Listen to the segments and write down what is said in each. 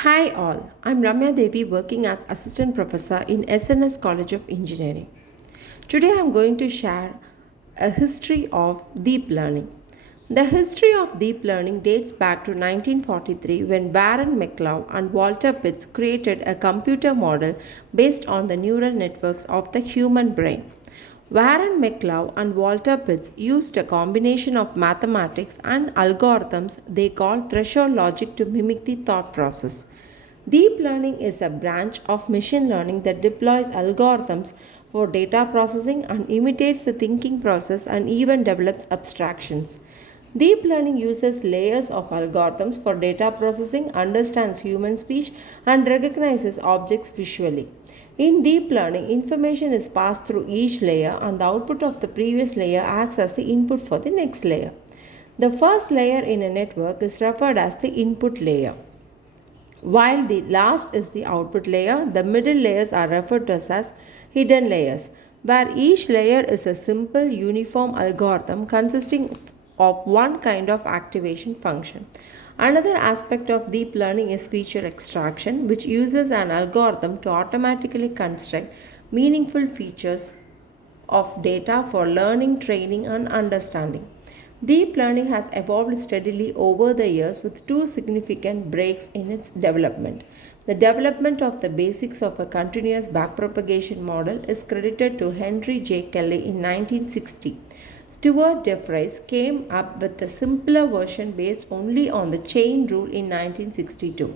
Hi all, I'm Ramya Devi working as Assistant Professor in SNS College of Engineering. Today I'm going to share a history of deep learning. The history of deep learning dates back to 1943 when Baron McLeod and Walter Pitts created a computer model based on the neural networks of the human brain. Warren McLeod and Walter Pitts used a combination of mathematics and algorithms they call threshold logic to mimic the thought process. Deep learning is a branch of machine learning that deploys algorithms for data processing and imitates the thinking process and even develops abstractions. Deep learning uses layers of algorithms for data processing, understands human speech, and recognizes objects visually. In deep learning, information is passed through each layer, and the output of the previous layer acts as the input for the next layer. The first layer in a network is referred as the input layer. While the last is the output layer, the middle layers are referred to as hidden layers, where each layer is a simple uniform algorithm consisting of one kind of activation function. Another aspect of deep learning is feature extraction, which uses an algorithm to automatically construct meaningful features of data for learning, training, and understanding. Deep learning has evolved steadily over the years with two significant breaks in its development. The development of the basics of a continuous backpropagation model is credited to Henry J. Kelly in 1960. Stuart DeFries came up with a simpler version based only on the chain rule in 1962.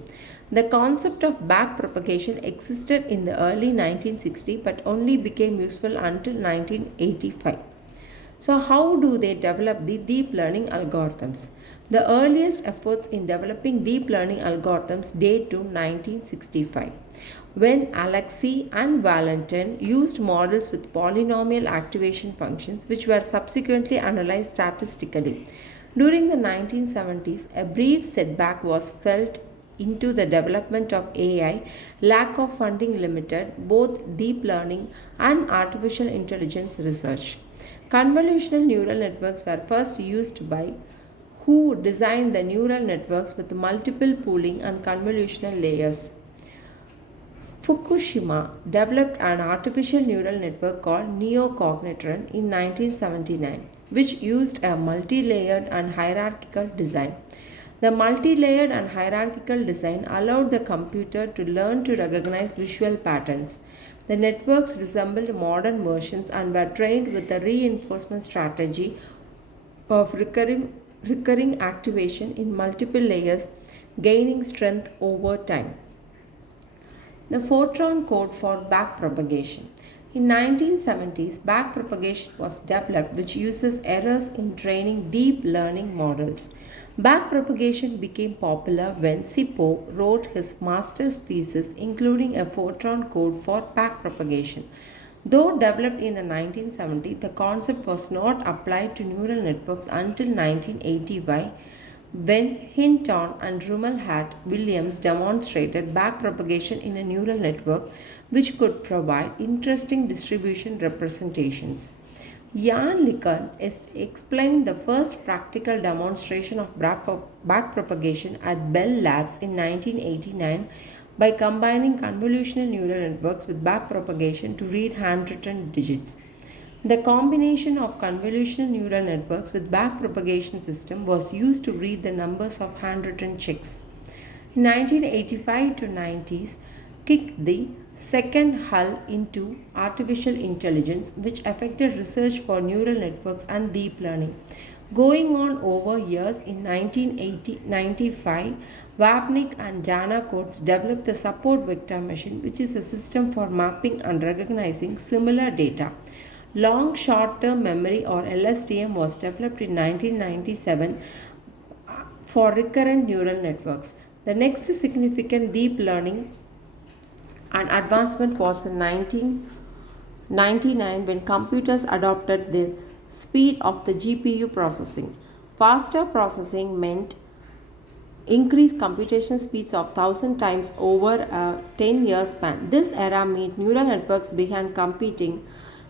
The concept of backpropagation existed in the early 1960s but only became useful until 1985. So, how do they develop the deep learning algorithms? The earliest efforts in developing deep learning algorithms date to 1965, when Alexey and Valentin used models with polynomial activation functions which were subsequently analyzed statistically. During the 1970s, a brief setback was felt into the development of AI, lack of funding limited both deep learning and artificial intelligence research. Convolutional neural networks were first used by who designed the neural networks with multiple pooling and convolutional layers. Fukushima developed an artificial neural network called neocognitron in 1979, which used a multi-layered and hierarchical design. The multi-layered and hierarchical design allowed the computer to learn to recognize visual patterns. The networks resembled modern versions and were trained with a reinforcement strategy of recurring activation in multiple layers, gaining strength over time. The Fortran code for backpropagation. In 1970s, backpropagation was developed which uses errors in training deep learning models. Backpropagation became popular when Sippo wrote his master's thesis including a Fortran code for backpropagation. Though developed in the 1970s, the concept was not applied to neural networks until 1980 when Hinton and Rumelhat Williams demonstrated backpropagation in a neural network which could provide interesting distribution representations. Jan LeCun explained the first practical demonstration of backpropagation at Bell Labs in 1989 by combining convolutional neural networks with backpropagation to read handwritten digits. The combination of convolutional neural networks with backpropagation system was used to read the numbers of handwritten checks. In 1985 to 90s, kicked the second hull into artificial intelligence, which affected research for neural networks and deep learning. Going on over years, in 1995, Wapnick and Dana Coates developed the support vector machine, which is a system for mapping and recognizing similar data. Long short term memory or LSTM was developed in 1997 for recurrent neural networks. The next significant deep learning and advancement was in 1999 when computers adopted the speed of the GPU processing. Faster processing meant increased computational speeds of 1000 times over a 10-year span. This era meant neural networks began competing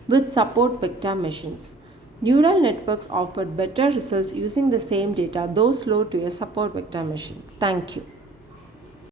with support vector machines. Neural networks offered better results using the same data, though slow to a support vector machine. Thank you.